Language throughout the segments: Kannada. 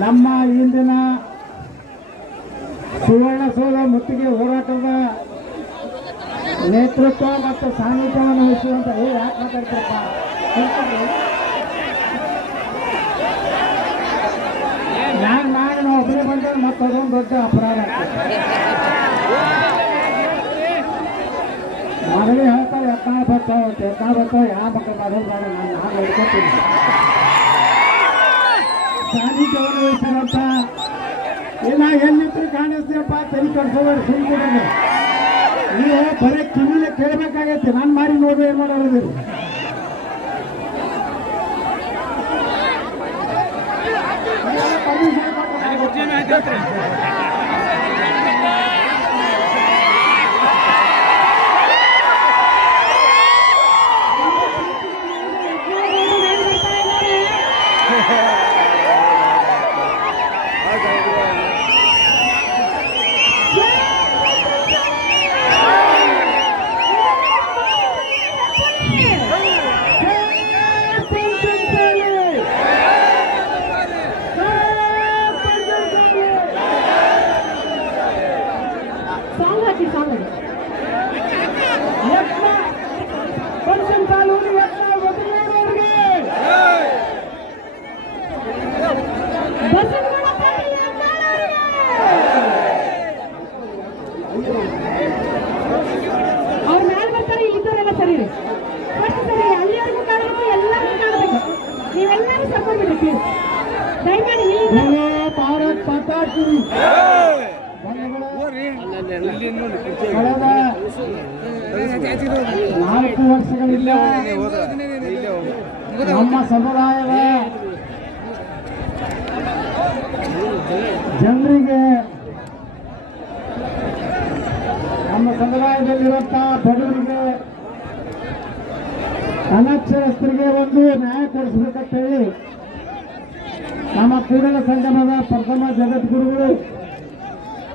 ನಮ್ಮ ಇಂದಿನ ಸುವರ್ಣಸೌಧ ಮುತ್ತಿಗೆ ಹೋರಾಟದ ನೇತೃತ್ವ ಮತ್ತು ಸಾನ್ನಿಧ್ಯವನ್ನು ವಹಿಸುವಂತ ಹೇಳಿ ಯಾಕೆ ಮಾತಾಡ್ತಾರಪ್ಪ. ನಾನು ನಾನು ನಾವು ಒಬ್ಬರೇ ಬಂದ್ರೆ ಮತ್ತೆ ಅದೊಂದು ದೊಡ್ಡ ಅಪರಾಧ ಮೊದಲೇ ಹೇಳ್ತಾರೆ ಎತ್ತಾಳ ಬರ್ತಾವ ಅಂತ ಎತ್ತಾಳ ಬರ್ತಾವ ಯಾವ ಮಕ್ಕಳು ಬೇಡ, ನಾನು ನಾನು ಹೇಳ್ಕೊತೀನಿ ಸಾನ್ನಿಧ್ಯವನ್ನು ವಹಿಸಿದಂತ ಏನ ಎಲ್ಲಿದ್ರು ಕಾಣಿಸ್ತೀಯಪ್ಪ ತಲೆ ಕಟ್ಸೋಬೇಡಿ ಸುಮ್ಮನೆ ನೀವು ಬರೀ ಕಿವಿಲೆ ಕೇಳಬೇಕಾಗೈತಿ ನಾನು ಮಾರಿ ನೋಡಿ ಏನು ಮಾಡೋದು ಸಾಂಗ್ ಅವ್ರ ಮ್ಯಾಲ ಬರ್ತಾರೆ ಇಲ್ಲಿದ್ದವರೆಲ್ಲ ಸರಿ ರೀ ಫಸ್ಟ್ ಸರಿ ಅಲ್ಲಿವರೆಗೂ ಕಾಣಬೇಕು ಎಲ್ಲರಿಗೂ ಕಾಣಬೇಕು. ನೀವೆಲ್ಲರೂ ಸಪೋರ್ಟ್ ಬಿಡಿ ಪ್ಲೀಸ್ ದಯಮಾಡಿ ಇಲ್ಲಿಂದ ಬೋಲೋ ಭಾರತ್ ಮಾತಾ ಕಿ ಕಳೆದ ನಾಲ್ಕು ವರ್ಷಗಳಿಂದ ನಮ್ಮ ಸಮುದಾಯದ ಜನರಿಗೆ ನಮ್ಮ ಸಮುದಾಯದಲ್ಲಿರುವಂತಹ ಬಡವರಿಗೆ, ಅನಕ್ಷರಸ್ಥರಿಗೆ ಒಂದು ನ್ಯಾಯ ಕೊಡಿಸ್ಬೇಕಂತ ಹೇಳಿ ನಮ್ಮ ಕೂಡಲ ಸಂಗಮದ ಪ್ರಥಮ ಜಗದ್ಗುರುಗಳು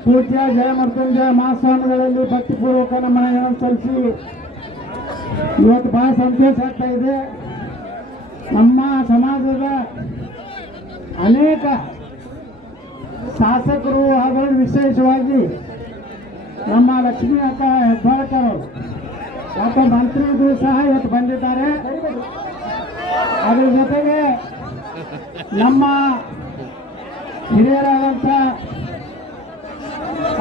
ಪೂಜ್ಯ ಜಯ ಮರ್ತುಂಜಯ ಮಹಾಸ್ವಾಮಿಗಳಲ್ಲಿ ಭಕ್ತಿಪೂರ್ವಕ ನಮನಗಳನ್ನು ಸಲ್ಲಿಸಿ ಇವತ್ತು ಬಹಳ ಸಂತೋಷ ಆಗ್ತಾ ಇದೆ. ನಮ್ಮ ಸಮಾಜದ ಅನೇಕ ಶಾಸಕರು ಹಾಗೂ ವಿಶೇಷವಾಗಿ ನಮ್ಮ ಲಕ್ಷ್ಮೀ ಅಂತ ಹೆಬ್ಬಾಳ್ಕರ್ ಒಬ್ಬ ಮಂತ್ರಿಗಳು ಸಹ ಇವತ್ತು ಬಂದಿದ್ದಾರೆ. ಅದ್ರ ಜೊತೆಗೆ ನಮ್ಮ ಹಿರಿಯರಾದಂಥ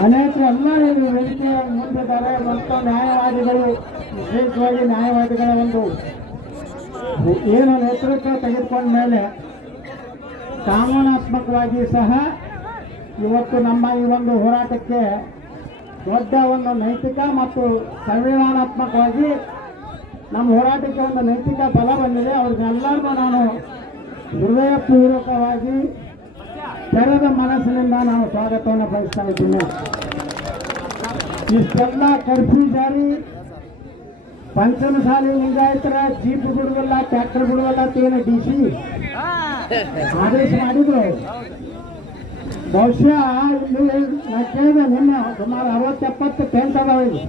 ಅನೇಕ ಎಲ್ಲ ಇಲ್ಲಿ ವೇದಿಕೆ ಮುಂದಿದ್ದಾರೆ. ಮತ್ತು ನ್ಯಾಯವಾದಿಗಳು, ವಿಶೇಷವಾಗಿ ನ್ಯಾಯವಾದಿಗಳ ಒಂದು ಏನು ನೇತೃತ್ವ ತೆಗೆದುಕೊಂಡ ಮೇಲೆ ಕಾನೂನಾತ್ಮಕವಾಗಿ ಸಹ ಇವತ್ತು ನಮ್ಮ ಈ ಒಂದು ಹೋರಾಟಕ್ಕೆ ದೊಡ್ಡ ಒಂದು ನೈತಿಕ ಮತ್ತು ಸಂವಿಧಾನಾತ್ಮಕವಾಗಿ ನಮ್ಮ ಹೋರಾಟಕ್ಕೆ ಒಂದು ನೈತಿಕ ಬಲ ಬಂದಿದೆ. ಅವ್ರಿಗೆಲ್ಲರನ್ನೂ ನಾನು ಹೃದಯಪೂರ್ವಕವಾಗಿ ತೆರೆದ ಮನಸ್ಸಿನಿಂದ ನಾನು ಸ್ವಾಗತವನ್ನು ಬಯಸ್ತಾ ಇದ್ದೀನಿ. ಇಷ್ಟೆಲ್ಲ ಕರ್ಫ್ಯೂ ಜಾರಿ, ಪಂಚಮಸಾಲಿ ಲಿಂಗಾಯತರ, ಜೀಪ್ ಬಿಡುವಲ್ಲ ಟ್ರ್ಯಾಕ್ಟರ್ ಬಿಡುವಲ್ಲ ಅಂತ ಏನು ಡಿ ಸಿ. ಆದೇಶ ಮಾಡಿದ್ರು. ಬಹುಶಃ ಇಲ್ಲಿ ನಾ ಕೇಳಿದೆ ನಿನ್ನೆ ಸುಮಾರು ಅರವತ್ತೆಪ್ಪತ್ತು ಟೆಂಟ್ ಅದಾವ ಇದು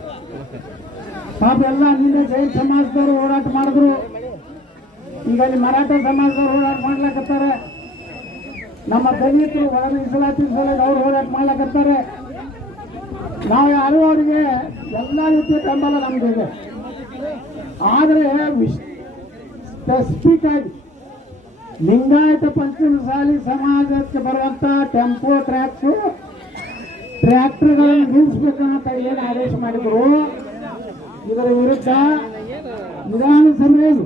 ಪಾಪ ಎಲ್ಲ ನಿನ್ನೆ ಜೈನ್ ಸಮಾಜದವರು ಹೋರಾಟ ಮಾಡಿದ್ರು. ಈಗ ಅಲ್ಲಿ ಮರಾಠ ಸಮಾಜದವರು ಹೋರಾಟ ಮಾಡ್ಲಕತ್ತಾರೆ. ನಮ್ಮ ದಲಿತರು ಒಳ ಮೀಸಲಾತಿ ಅವ್ರು ಹೋರಾಟ ಮಾಡ್ಲಕತ್ತಾರೆ. ನಾವು ಯಾರು ಅವರಿಗೆ ಎಲ್ಲ ರೀತಿಯ ಬೆಂಬಲ ನಮ್ದಿದೆ. ಆದರೆ ಸ್ಪೆಸಿಫಿಕ್ ಆಗಿ ಲಿಂಗಾಯತ ಪಂಚಮಸಾಲಿ ಸಮಾಜಕ್ಕೆ ಬರುವಂತ ಟೆಂಪೋ, ಟ್ರ್ಯಾಕ್ಸು, ಟ್ರ್ಯಾಕ್ಟರ್ಗಳನ್ನು ನಿಲ್ಲಿಸ್ಬೇಕಂತ ಏನು ಆದೇಶ ಮಾಡಿದ್ರು? ಇದರ ವಿರುದ್ಧ ವಿಧಾನಸಭೆಯಲ್ಲಿ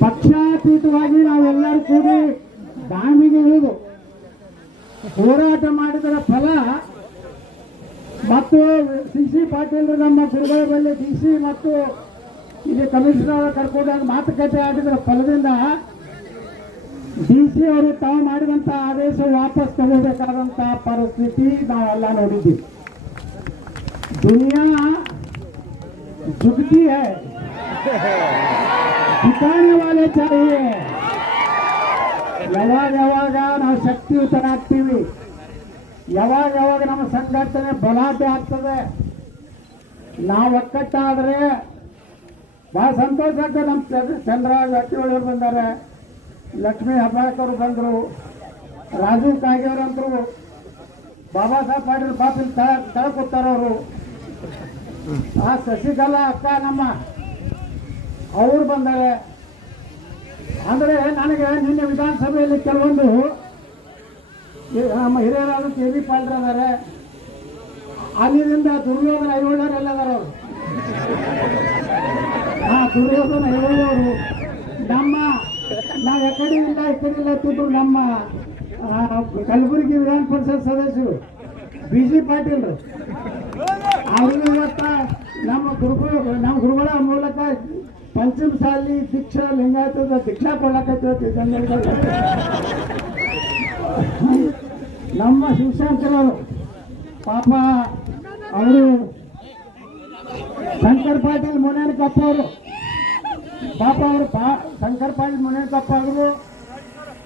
ಪಕ್ಷಾತೀತವಾಗಿ ನಾವೆಲ್ಲರೂ ಕೂಡಿ ದಾಮಿಗೆ ಇಳಿದು ಹೋರಾಟ ಮಾಡಿದರ ಫಲ ಮತ್ತು ಸಿ ಸಿ ಪಾಟೀಲ್ ನಮ್ಮ ಗುರುಗಳ ಬಳಿ ಡಿ ಸಿ ಮತ್ತು ಇಲ್ಲಿ ಕಮಿಷನರ್ ಕರ್ಕೊಂಡಾಗ ಮಾತುಕತೆ ಆಡಿದರ ಫಲದಿಂದ ಡಿ ಅವರು ತಾವು ಮಾಡಿದಂಥ ಆದೇಶ ವಾಪಸ್ ತಗೋಬೇಕಾದಂತಹ ಪರಿಸ್ಥಿತಿ ನಾವೆಲ್ಲ ನೋಡಿದ್ದೀವಿ. ದುನಿಯಾ ಜುಗತಿ ಹೈ ಠಿಕಾಣೆ ವಾಲೆ ಚಾಹಿಯೇ ಯಾವಾಗ ಯಾವಾಗ ನಾವು ಶಕ್ತಿಯುತರಾಗ್ತೀವಿ ಯಾವಾಗ ಯಾವಾಗ ನಮ್ಮ ಸಂಘಟನೆ ಬಲಾಟೆ ಆಗ್ತದೆ. ನಾವು ಒಕ್ಕಟ್ಟಾದ್ರೆ ಬಹಳ ಸಂತೋಷ ಆಗ್ತದೆ ನಮ್ಮ ಚಂದ್ರ ಅಕ್ಕಿ ಒಳಗೆ ಬಂದಾರೆ. ಲಕ್ಷ್ಮೀ ಹೆಬ್ಬಾಳ್ಕರ್ ಬಂದರು. ರಾಜು ಕಾಗೇವ್ರಂತರು ಬಾಬಾ ಸಾಹೇಬ್ ಪಾಟೀಲ್ ಪಾಪಿಲ್ ತಳ ತಳ ಕೂತಾರ ಅವರು. ಆ ಶಶಿಕಲಾ ಅಕ್ಕ ನಮ್ಮ. ಅವರು ಬಂದಾರೆ. ಅಂದರೆ ನನಗೆ ನಿನ್ನೆ ವಿಧಾನಸಭೆಯಲ್ಲಿ ಕೆಲವೊಂದು ನಮ್ಮ ಹಿರಿಯರಾದ ಕೆ ವಿ ಪಾಲ್ರ ಅದಾರೆ ಅಲ್ಲಿಂದ ದುರ್ಯೋಧನ ಅದಾರ ಅವರು. ಹಾ ದುರ್ಯೋಧನ ನಾವು ಎಕಡೆ ಇಲ್ಲ ಎಕಡೆ ಕಡೆ ಇಲ್ಲ ನಮ್ಮ ಕಲಬುರಗಿ ವಿಧಾನ ಪರಿಷತ್ ಸದಸ್ಯರು ಬಿ ಜಿ ಪಾಟೀಲ್ರು. ಅವ್ರಿಗೆ ಇವತ್ತ ನಮ್ಮ ಗುರುಗಳು ನಮ್ಮ ಗುರುಗಳ ಮೂಲಕ ಪಂಚಮ ಶಾಲಿ ದೀಕ್ಷಾ ಲಿಂಗಾಯತದ ದೀಕ್ಷಾ ಕೊಡ್ಲಕತ್ತಿ ನಮ್ಮ ಶಿವಶಂಕರವರು ಪಾಪ ಅವರು, ಶಂಕರ್ ಪಾಟೀಲ್ ಮುನೇನಕಪ್ಪ ಅವರು. ಪಾಪ ಅವರು ಪಾ ಶಂಕರ್ ಪಾಟೀಲ್ ಮನೆ ಅವರು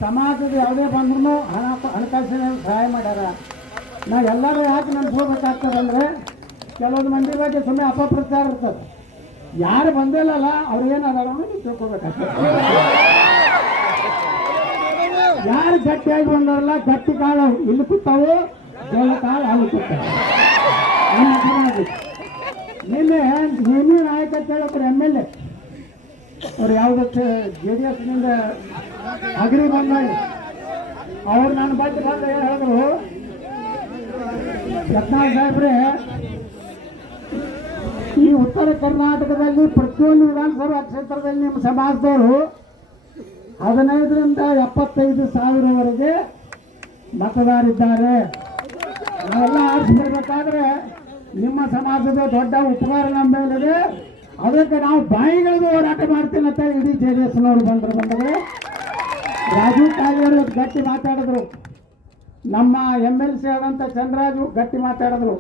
ಸಮಾಜದ ಯಾವುದೇ ಬಂದ್ರು ಹಣ ಹಣಕಾಸಿನ ಸಹಾಯ ಮಾಡ್ಯಾರ. ನಾ ಎಲ್ಲರೂ ಯಾಕೆ ನನ್ಗೆ ಹೋಗ್ಬೇಕಾಗ್ತದಂದ್ರೆ ಕೆಲವೊಂದು ಮಂದಿ ಬಗ್ಗೆ ಸುಮ್ಮನೆ ಅಪಪ್ರಚಾರ ಇರ್ತದೆ. ಯಾರು ಬಂದಿಲ್ಲಲ್ಲ ಅವ್ರು ಏನಾದಾರ ನೀವು ತಿಳ್ಕೊಬೇಕಾಗ್ತದೆ. ಯಾರು ಗಟ್ಟಿಯಾಗಿ ಬಂದಾರಲ್ಲ ಗಟ್ಟಿ ಕಾಳು ಇಲ್ಲಿ ಕೂತಾವು, ಜೋಳ ಕಾಳು ಅಲ್ಲಿ ಕೂತಾವೆ. ನಿನ್ನೆ ನಿನ್ನೆ ನಾಯಕ ಹೇಳೋರು ಎಂ ಎಲ್ ಎ. ಅವ್ರು ಯಾವುದಕ್ಕೆ ಜೆ ಡಿ ಎಸ್ನಿಂದ ಅಗ್ರಿ ಬಂದ ಅವ್ರು ನನ್ನ ಬಗ್ಗೆ ಬಂದ ಏನು ಹೇಳಿದ್ರು? ಯತ್ನಾಳ್ ಸಾಹೇಬ್ರೆ, ಈ ಉತ್ತರ ಕರ್ನಾಟಕದಲ್ಲಿ ಪ್ರತಿಯೊಂದು ವಿಧಾನಸಭಾ ಕ್ಷೇತ್ರದಲ್ಲಿ ನಿಮ್ಮ ಸಮಾಜದವರು ಹದಿನೈದರಿಂದ ಎಪ್ಪತ್ತೈದು ಸಾವಿರವರೆಗೆ ಮತದಾರಿದ್ದಾರೆ. ನಾವೆಲ್ಲ ಆರಿಸಿ ಬರ್ಬೇಕಾದ್ರೆ ನಿಮ್ಮ ಸಮಾಜದ ದೊಡ್ಡ ಉಪಕಾರ ನಮ್ಮ ಮೇಲಿದೆ. ಅದಕ್ಕೆ ನಾವು ಬಾಯಿಗಳಿಗೂ ಹೋರಾಟ ಮಾಡ್ತೀನಿ ಅಂತ ಇಡೀ ಜೆ ಡಿ ಎಸ್ನವರು ಬಂದರು, ಬಂದರೆ. ರಾಜು ಕಾಗೇರಿ ಗಟ್ಟಿ ಮಾತಾಡಿದ್ರು. ನಮ್ಮ ಎಂ ಎಲ್ ಸಿ ಆದಂಥ ಚಂದ್ರಾಜು ಗಟ್ಟಿ ಮಾತಾಡಿದ್ರು.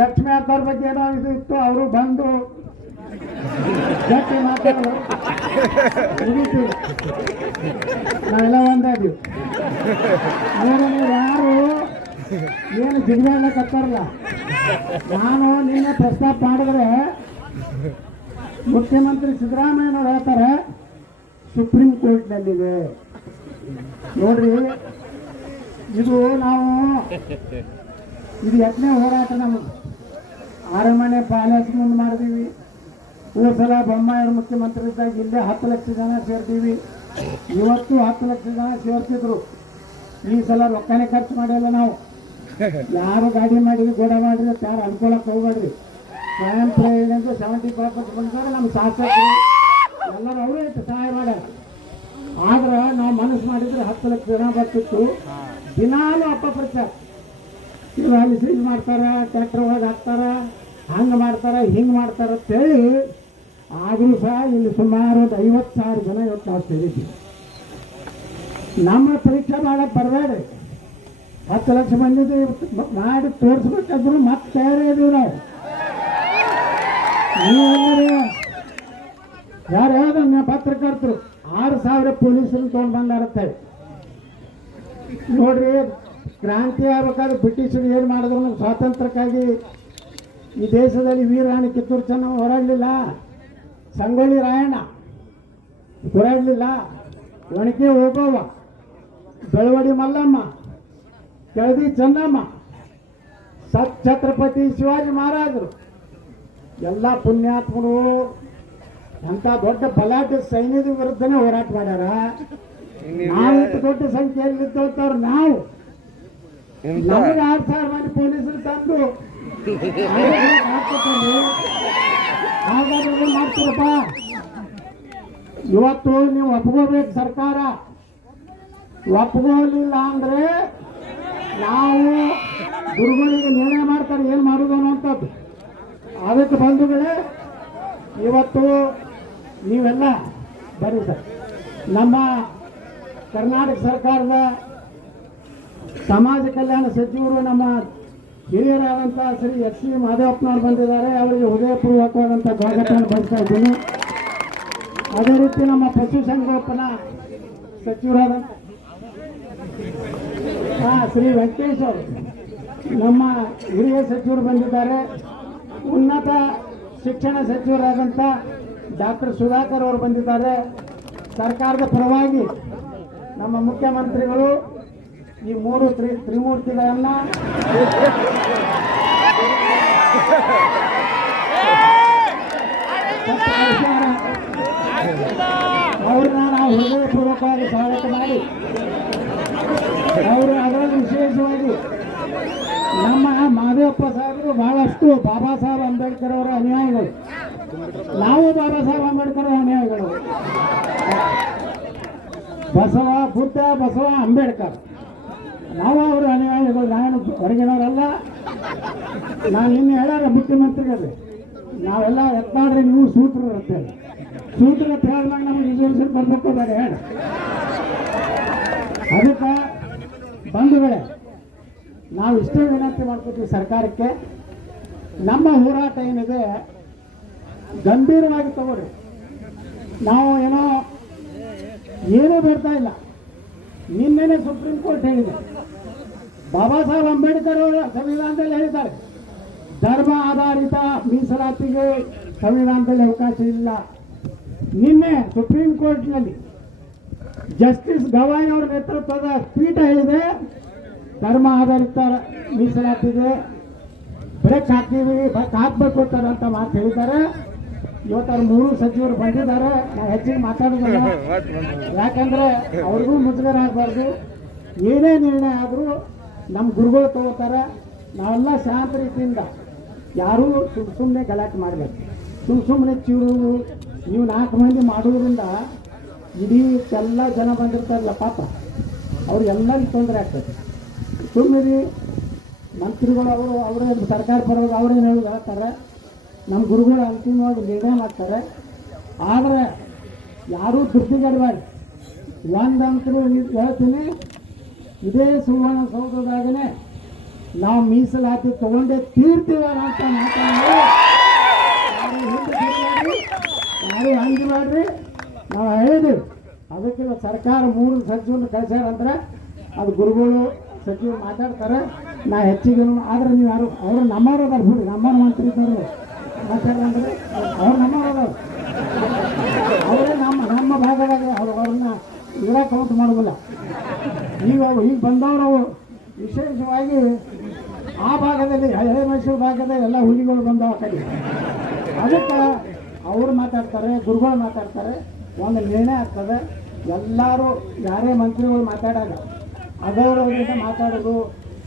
ಲಕ್ಷ್ಮೀ ಅಕ್ಕವ್ರ ಬಗ್ಗೆ ಏನೋ ಇದು ಇತ್ತು, ಅವರು ಬಂದು ಗಟ್ಟಿ ಮಾತಾಡಿದ್ರು. ನಾವೆಲ್ಲ ಒಂದಾದ್ವಿ ನೋಡಿ ಯಾರು? ಏನು ಜಿಗ್ದಾಡ್ಲಕ್ಕತ್ತಾರಲ್ಲ ನಾನು ನಿನ್ನೆ ಪ್ರಸ್ತಾಪ ಮಾಡಿದ್ರೆ ಮುಖ್ಯಮಂತ್ರಿ ಸಿದ್ದರಾಮಯ್ಯನವ್ರು ಹೇಳ್ತಾರೆ, ಸುಪ್ರೀಂ ಕೋರ್ಟ್ನಲ್ಲಿದೆ. ನೋಡ್ರಿ, ಇದು ನಾವು ಇದು ಎಷ್ಟನೇ ಹೋರಾಟ ನಮಗೆ ಅರಮನೆ ಪ್ಯಾಲೇಸ್ ಮುಂದೆ ಮಾಡಿದೀವಿ. ಸಲ ಬೊಮ್ಮಾಯರ ಮುಖ್ಯಮಂತ್ರಿ ಇದ್ದಾಗ ಇಲ್ಲೇ ಹತ್ತು ಲಕ್ಷ ಜನ ಸೇರ್ತೀವಿ ಇವತ್ತು ಹತ್ತು ಲಕ್ಷ ಜನ ಸೇರ್ತಿದ್ರು. ಈ ಸಲ ರೊಕ್ಕನೇ ಖರ್ಚು ಮಾಡಿಲ್ಲ ನಾವು. ಯಾರು ಗಾಡಿ ಮಾಡಿದ್ವಿ ಗೋಡ ಅಂತ ಯಾರು ಅನ್ಕೊಳಕ್ ಹೋಗ್ಬೇಡ್ರಿ. ಸ್ವಯಂ ಪ್ರೇರಣೆಂದು ಸೆವೆಂಟಿ ಫೈವ್ ಪರ್ಸೆಂಟ್ ಬಂದಾಗ ನಮ್ಮ ಶಾಸಕರು ಎಲ್ಲರೂ ಅವರೇ ಸಹಾಯ ಮಾಡ್ಯಾರ ಆದ್ರೆ ನಾವು ಮನಸ್ಸು ಮಾಡಿದ್ರೆ ಹತ್ತು ಲಕ್ಷ ಜನ ಬರ್ತಿತ್ತು. ದಿನಾಲು ಅಪಪ್ರಚಾರ ಇವ್ರು ಅಲ್ಲಿ ಸೀಜ್ ಮಾಡ್ತಾರೆ ಟ್ರ್ಯಾಕ್ಟರ್ ಒಳಗೆ ಹಾಕ್ತಾರ, ಹಂಗೆ ಮಾಡ್ತಾರೆ, ಹಿಂಗೆ ಮಾಡ್ತಾರೆ ಅಂತೇಳಿ ಆದರೂ ಸಹ ಇಲ್ಲಿ ಸುಮಾರು ಒಂದು ಐವತ್ತು ಸಾವಿರ ಜನ ಇವತ್ತು ನಾವು ಸೇರಿದ್ದೀವಿ. ನಮ್ಮ ಪರೀಕ್ಷೆ ಮಾಡಕ್ಕೆ ಬರಬೇಡ್ರಿ ಹತ್ತು ಲಕ್ಷ ಮಂದಿದು ಇವತ್ತು ಮ- ಮಾಡಿ ತೋರಿಸ್ಬೇಕಾದ್ರು ಮತ್ತೆ ತಯಾರೇ ಇದೀವಿ ನಾವು. ಯಾರು ಹೇಳ್ದ ಪತ್ರಕರ್ತರು? ಆರು ಸಾವಿರ ಪೊಲೀಸರು ತೊಗೊಂಡು ಬಂದಾರತ್ತೆ. ನೋಡ್ರಿ, ಕ್ರಾಂತಿ ಆಗ್ಬೇಕಾದ್ರೆ ಬ್ರಿಟಿಷರು ಏನು ಮಾಡಿದ್ರು? ಸ್ವಾತಂತ್ರ್ಯಕ್ಕಾಗಿ ಈ ದೇಶದಲ್ಲಿ ವೀರಾಣಿ ಕಿತ್ತೂರು ಚೆನ್ನ ಹೋರಾಡಲಿಲ್ಲ. ಸಂಗೊಳ್ಳಿ ರಾಯಣ್ಣ ಹೋರಾಡಲಿಲ್ಲ. ಒಣಕೆ ಹೋಗೋವ, ಬೆಳವಡಿ ಮಲ್ಲಮ್ಮ, ಕೆಳದಿ ಚೆನ್ನಮ್ಮ, ಸತ್ ಛತ್ರಪತಿ ಶಿವಾಜಿ ಮಹಾರಾಜರು. ಎಲ್ಲ ಪುಣ್ಯಾತ್ಮರು ಅಂತ ದೊಡ್ಡ ಬಲಾಢ್ಯ ಸೈನ್ಯದ ವಿರುದ್ಧನೇ ಹೋರಾಟ ಮಾಡ್ಯಾರ. ನಾವು ದೊಡ್ಡ ಸಂಖ್ಯೆಯಲ್ಲಿ ಇದ್ದವ್ರು ನಾವು. ನಮಗೆ ಆರು ಸಾವಿರ ಮಂದಿ ಪೊಲೀಸರು ತಂದು. ಹಾಗಾದ್ರೆ ಏನ್ ಮಾಡ್ತೀರಪ್ಪ? ಇವತ್ತು ನೀವು ಒಪ್ಕೋಬೇಕು ಸರ್ಕಾರ. ಒಪ್ಕೋಲಿಲ್ಲ ಅಂದ್ರೆ ನಾವು ಗುರುಗಳಿಗೆ ನಿರ್ಣಯ ಮಾಡ್ತಾರೆ ಏನು ಮಾಡೋದು ಅನ್ನೋಂಥದ್ದು ಅದಕ್ಕೆ ಬಂಧುಗಳೇ, ಇವತ್ತು ನೀವೆಲ್ಲ ಬನ್ನಿ ಸರ್. ನಮ್ಮ ಕರ್ನಾಟಕ ಸರ್ಕಾರದ ಸಮಾಜ ಕಲ್ಯಾಣ ಸಚಿವರು ನಮ್ಮ ಹಿರಿಯರಾದಂಥ ಶ್ರೀ ಎಸ್ ಸಿ ಮಾಧವಪ್ಪನವರು ಬಂದಿದ್ದಾರೆ. ಅವರಿಗೆ ಹೃದಯಪೂರ್ವಕವಾದಂಥ ಸ್ವಾಗತವನ್ನು ಬಯಸ್ತಾ ಇದ್ದೀನಿ. ಅದೇ ರೀತಿ ನಮ್ಮ ಪಶುಸಂಗೋಪನ ಸಚಿವರಾದ ಹಾಂ ಶ್ರೀ ವೆಂಕಟೇಶ್ ಅವರು ನಮ್ಮ ಹಿರಿಯ ಸಚಿವರು ಬಂದಿದ್ದಾರೆ. ಉನ್ನತ ಶಿಕ್ಷಣ ಸಚಿವರಾದಂಥ ಡಾಕ್ಟರ್ ಸುಧಾಕರ್ ಅವರು ಬಂದಿದ್ದಾರೆ. ಸರ್ಕಾರದ ಪರವಾಗಿ ನಮ್ಮ ಮುಖ್ಯಮಂತ್ರಿಗಳು ಈ ಮೂರು ತ್ರಿ, ತ್ರಿಮೂರ್ತಿಗಳನ್ನ ಅವ್ರನ್ನ ನಾವು ಹೃದಯಪೂರ್ವಕವಾಗಿ ಸ್ವಾಗತ ಮಾಡಿ. ಅವರು ಅದರಲ್ಲಿ ವಿಶೇಷವಾಗಿ ನಮ್ಮ ಮಾದೇವಪ್ಪ ಸಾಹೇಬರು ಬಹಳಷ್ಟು ಬಾಬಾ ಸಾಹೇಬ್ ಅಂಬೇಡ್ಕರ್ ಅವರ ಅನುಯಾಯಿಗಳು. ನಾವು ಬಾಬಾ ಸಾಹೇಬ್ ಅಂಬೇಡ್ಕರ್ ಅನುಯಾಯಿಗಳು. ಬಸವ, ಬುದ್ಧ, ಬಸವ, ಅಂಬೇಡ್ಕರ್. ನಾವು ಅವರ ಅನುಯಾಯಿಗಳು. ನಾನು ಹೊರಗಿನವರಲ್ಲ. ನಾನು ಇನ್ನು ಹೇಳ್ಯಾರ ಮುಖ್ಯಮಂತ್ರಿಗಳು. ನಾವೆಲ್ಲ ಎತ್ತಾಡ್ರಿ ನೀವು ಸೂತ್ರರು ಅಂತೇಳಿ. ಸೂತ್ರ ಅಂತ ಹೇಳಿದಾಗ ನಮಗೆ ರಿಸರ್ವೇಷನ್ ಬರ್ಬೇಕು ಹೇಳಿ. ಅದಕ್ಕೆ ಬಂಧುಗಳೇ ನಾವು ಇಷ್ಟೇ ವಿನಂತಿ ಮಾಡ್ಕೊತೀವಿ ಸರ್ಕಾರಕ್ಕೆ. ನಮ್ಮ ಹೋರಾಟ ಏನಿದೆ, ಗಂಭೀರವಾಗಿ ತಗೋರಿ. ನಾವು ಏನೋ ಏನೂ ಬರ್ತಾ ಇಲ್ಲ. ನಿನ್ನೆನೆ ಸುಪ್ರೀಂ ಕೋರ್ಟ್ ಹೇಳಿದೆ. ಬಾಬಾ ಸಾಹೇಬ್ ಅಂಬೇಡ್ಕರ್ ಅವರು ಸಂವಿಧಾನದಲ್ಲಿ ಹೇಳಿದ್ದಾರೆ. ಧರ್ಮ ಆಧಾರಿತ ಮೀಸಲಾತಿಗೆ ಸಂವಿಧಾನದಲ್ಲಿ ಅವಕಾಶ ಇಲ್ಲ. ನಿನ್ನೆ ಸುಪ್ರೀಂ ಕೋರ್ಟ್ನಲ್ಲಿ ಜಸ್ಟಿಸ್ ಗವಾಯಿ ಅವರ ನೇತೃತ್ವದ ಪೀಠ ಹೇಳಿದೆ ಧರ್ಮ ಆಧಾರಿತ ಮೀಸಲಾತಿಗೆ ಬ್ರೇಕ್ ಹಾಕ್ತೀವಿ ಬ್ರೇಕ್ ಹಾಕ್ಬೇಕು ಅಂತಾರೆ ಅಂತ ಮಾತು ಹೇಳಿದ್ದಾರೆ. ಇವತ್ತರ ಮೂರು ಸಚಿವರು ಬಂದಿದ್ದಾರೆ. ನಾವು ಹೆಚ್ಚಿಗೆ ಮಾತಾಡೋದಿಲ್ಲ. ಯಾಕಂದ್ರೆ ಅವ್ರಿಗೂ ಮುಜುಗರ ಆಗಬಾರ್ದು. ಏನೇ ನಿರ್ಣಯ ಆದರೂ ನಮ್ಮ ಗುರುಗಳು ತಗೋತಾರೆ. ನಾವೆಲ್ಲ ಶಾಂತ ರೀತಿಯಿಂದ ಯಾರೂ ಸುಮ್ ಸುಮ್ಮನೆ ಗಲಾಟೆ ಮಾಡಬೇಕು. ಸುಮ್ ಸುಮ್ಮನೆ ಚೂರು ನೀವು ನಾಲ್ಕು ಮಂದಿ ಮಾಡೋದ್ರಿಂದ ಇಡೀ ಎಲ್ಲ ಜನ ಬಂದಿರ್ತಾರಲ್ಲ ಪಾಪ. ಅವ್ರಿಗೆಲ್ಲರಿಗೂ ತೊಂದರೆ ಆಗ್ತದೆ. ಸುಮ್ಮನೆ ಮಂತ್ರಿಗಳು ಅವರು, ಅವರೇ ಸರ್ಕಾರ ಪರವಾಗಿ ಅವ್ರೇನು ಹೇಳೋದು? ಹೇಳ್ತಾರೆ. ನಮ್ಮ ಗುರುಗಳು ಅಂತಿಮವಾಗಿ ನಿರ್ಣಯ ಮಾಡ್ತಾರೆ. ಆದರೆ ಯಾರೂ ತೃಪ್ತಿಗಡಬೇಡಿ ಒಂದಂತರೂ ಹೇಳ್ತೀನಿ. ಇದೇ ಸುವರ್ಣಸೌಧದಾಗನೇ ನಾವು ಮೀಸಲಾತಿ ತಗೊಂಡೇ ತೀರ್ತೀವ ಅಂತ ಮಾತಾಡಿ ಯಾರು ಹಂಗೆ ಮಾಡ್ರಿ ನಾವು ಹೇಳಿದ್ದೀವಿ ಅದಕ್ಕೆ ಸರ್ಕಾರ ಮೂರು ಸಚಿವರು ಕಳಿಸ್ಯಾರಂದ್ರೆ ಅದು ಗುರುಗಳು ಸಚಿವರು ಮಾತಾಡ್ತಾರೆ. ನಾ ಹೆಚ್ಚಿಗೆ ಆದ್ರೆ ನೀವು ಯಾರು ಅವರು ನಮ್ಮವ್ರು ಅದಾರ ಬಿಡಿ. ನಮ್ಮವ್ರು ಮಂತ್ರಿ ಇದ್ದಾರೆ. ಮಾತಾಡ್ದಂದ್ರೆ ಅವ್ರು ನಮ್ಮವ್ರು ಅದಾರ. ಅವರೇ ನಮ್ಮ ನಮ್ಮ ಭಾಗದಾಗ ಅವ್ರು ಅವ್ರನ್ನ ಇರ ಕೌಂಟ್ ಮಾಡೋದಿಲ್ಲ. ಈಗ ಈಗ ಬಂದವರು ಅವರು. ವಿಶೇಷವಾಗಿ ಆ ಭಾಗದಲ್ಲಿ, ಹಳೆ ಮೈಸೂರು ಭಾಗದಲ್ಲಿ ಎಲ್ಲ ಹುಲಿಗಳು ಬಂದವ ಕಡೆ. ಅದಕ್ಕೆ ಅವರು ಮಾತಾಡ್ತಾರೆ, ಗುರುಗಳು ಮಾತಾಡ್ತಾರೆ. ಒಂದು ನಿರ್ಣಯ ಆಗ್ತದೆ. ಎಲ್ಲರೂ ಯಾರೇ ಮಂತ್ರಿಗಳು ಮಾತಾಡಾಗ ಅಗೌರವದಿಂದ ಮಾತಾಡೋದು.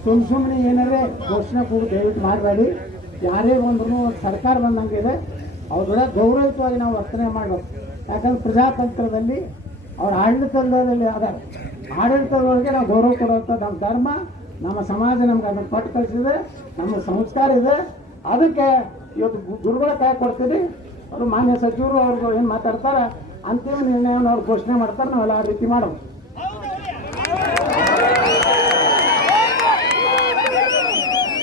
ಸುಮ್ ಸುಮ್ಮನೆ ಏನಾರೇ ಘೋಷಣೆ ಕೂಡ ದಯವಿಟ್ಟು ಮಾಡಬೇಡಿ. ಯಾರೇ ಬಂದ್ರು ಸರ್ಕಾರ ಬಂದಂಗಿದೆ ಅವ್ರ ಗೌರವಯುತವಾಗಿ ನಾವು ವರ್ತನೆ ಮಾಡಬೇಕು. ಯಾಕಂದ್ರೆ ಪ್ರಜಾತಂತ್ರದಲ್ಲಿ ಅವ್ರ ಆಡಳಿತದಲ್ಲಿ ಅದಾರ ಆಡಳಿತದೊಳಗೆ ನಾವು ಗೌರವ ಕೊಡುವಂಥ ನಮ್ಮ ಧರ್ಮ, ನಮ್ಮ ಸಮಾಜ ನಮ್ಗೆ ಅದನ್ನು ಕೊಟ್ಟು ಕಳಿಸಿದೆ, ನಮ್ಮ ಸಂಸ್ಕಾರ ಇದೆ. ಅದಕ್ಕೆ ಇವತ್ತು ದುರ್ಬಲ ಕೈ ಕೊಡ್ತೀವಿ ಅವರು ಮಾನ್ಯ ಸಚಿವರು ಅವ್ರಿಗೆ ಏನು ಮಾತಾಡ್ತಾರೆ, ಅಂತಿಮ ನಿರ್ಣಯವನ್ನು ಅವ್ರು ಘೋಷಣೆ ಮಾಡ್ತಾರೆ, ನಾವೆಲ್ಲ ಆ ರೀತಿ ಮಾಡೋದು.